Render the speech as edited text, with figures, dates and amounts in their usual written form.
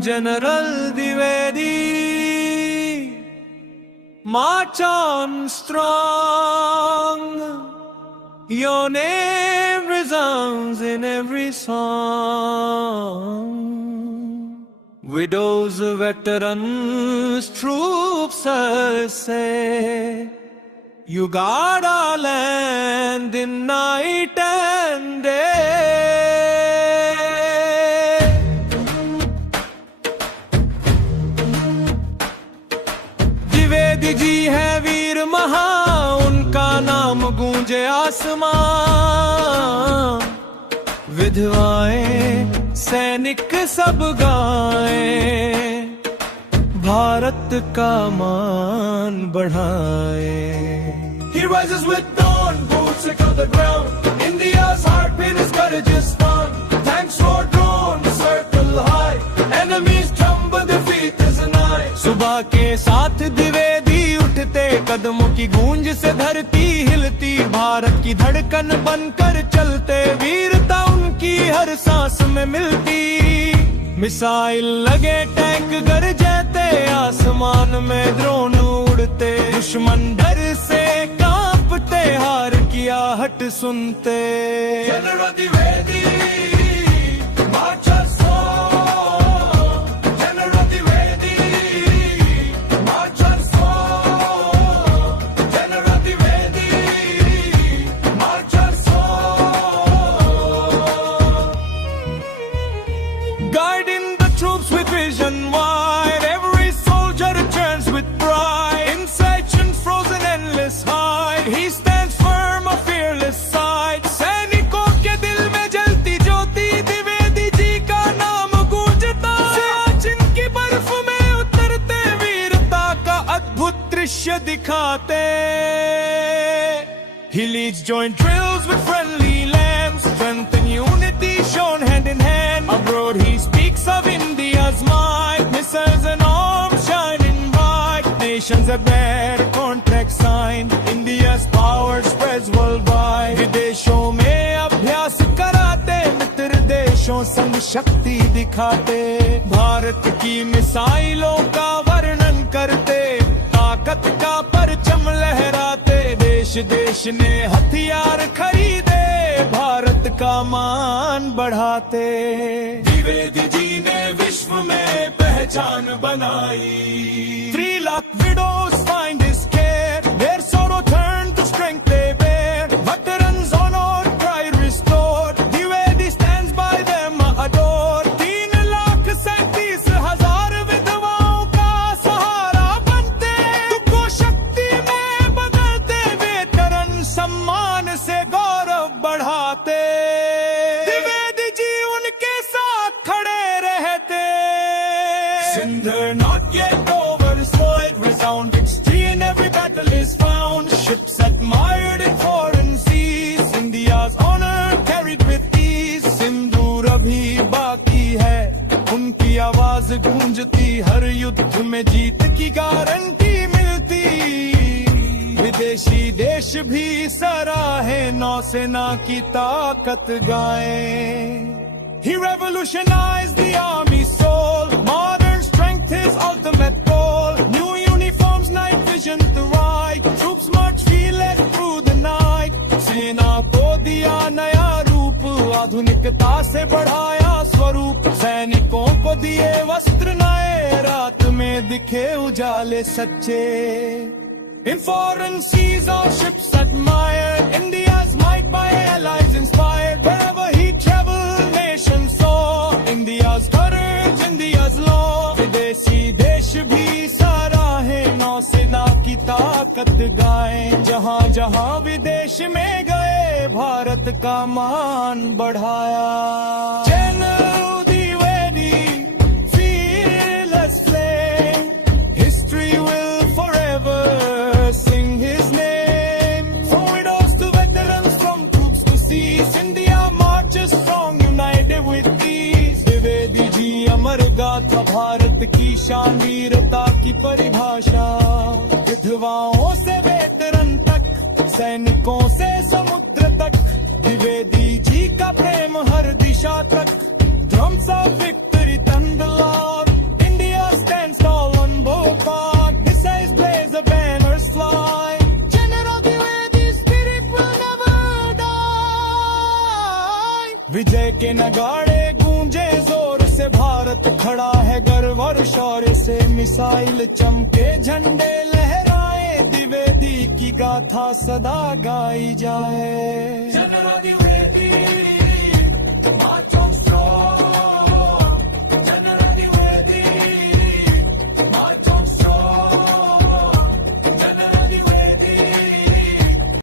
General Dwivedi, march on strong. Your name resounds in every song. Widows, veterans, troops say, you guard our land in night and day. Dwivedi ji है वीर महा, उनका नाम गूंजे आसमां। विधवाएं सैनिक सब गाएं, भारत का मान बढ़ाए। He rises with dawn, boots echo the ground. India's heartbeat, his courage is found. Tanks roar, drones circle high. Enemies tremble, defeat is nigh. सुबह के साथ द्विवेदी उठते, कदमों की गूंज से धरती हिलती। भारत की धड़कन बनकर चलते, वीरता उनकी हर सांस में मिलती। मिसाइल लगे, टैंक गरजते, आसमान में ड्रोन उड़ते। दुश्मन डर से कांपते, हार की आहट सुनते। General Dwivedi march on strong. General Dwivedi march on strong. General Dwivedi march on strong. Guiding the troops with vision wide, every soldier turns with pride. In sections frozen endless hide, he stands firm, a fearless side. सैनिकों के दिल में जलती ज्योति, द्विवेदी जी का नाम गूंजता। सियाचिन की बर्फ में उतरते, वीरता का अद्भुत दृश्य दिखाते। He leads joint drills with friendly lambs, strength and unity shown hand in hand. Abroad he speaks of India's might, missiles and arms shining bright. Nations have their contract signed, India's power spreads worldwide. विदेशों में अभ्यास कराते, मित्र देशों संग शक्ति दिखाते। भारत की मिसाइलों का वर्णन करते, ताकत का परचम लहराते। देश देश ने हथियार खरीदे, भारत का मान बढ़ाते। द्विवेदी जी ने विश्व में पहचान बनाई। 3 lakh widows find his care, their sorrow turned to strength they bear. Veterans honored, pride restored, Dwivedi stands by them adored. 3,37,000 विधवाओं का सहारा बनते, दुख को शक्ति में बदलते। वेतरन सम्मान से गौरव बढ़ाते, द्विवेदी जी उनके साथ खड़े रहते। Sindhar not yet over, spoiled, resound victory in every battle is found. Ships admired in foreign seas, India's honor carried with ease. सिंदूर अभी बाकी है, उनकी आवाज गूंजती। हर युद्ध में जीत की गारंटी मिलती। विदेशी देश भी सराहे, नौसेना की ताकत गाएं। He revolutionized the army soul, modern strength his ultimate goal. New uniforms, night vision to ride, troops march fearless through the night. सेना को दिया नया रूप, आधुनिकता से बढ़ाया स्वरूप। सैनिकों को दिए वस्त्र नए, रात में दिखे उजाले सच्चे। In foreign seas our ships admired, India's might by allies inspired. Wherever he traveled, nations saw India's courage, India's law. विदेशी देश भी सराहे, नौसेना की ताकत गाएं। जहां जहां विदेश में गए, भारत का मान बढ़ाया। General Dwivedi fearless flame, history will forever sing his name. From widows to veterans, from troops to seas, India marches strong, united with ease. Dwivedi ji अमर गाथा, भारत की शान, वीरता की परिभाषा। विधवाओं से वेतरन तक, सैनिकों से समुद्र तक, द्विवेदी जी का प्रेम हर दिशा तक। Drums of victory, thunder, love, नगाड़े गूंजे जोर से, भारत खड़ा है गर्व और शौर्य से। मिसाइल चमके, झंडे लहराए, द्विवेदी की गाथा सदा गाई जाए।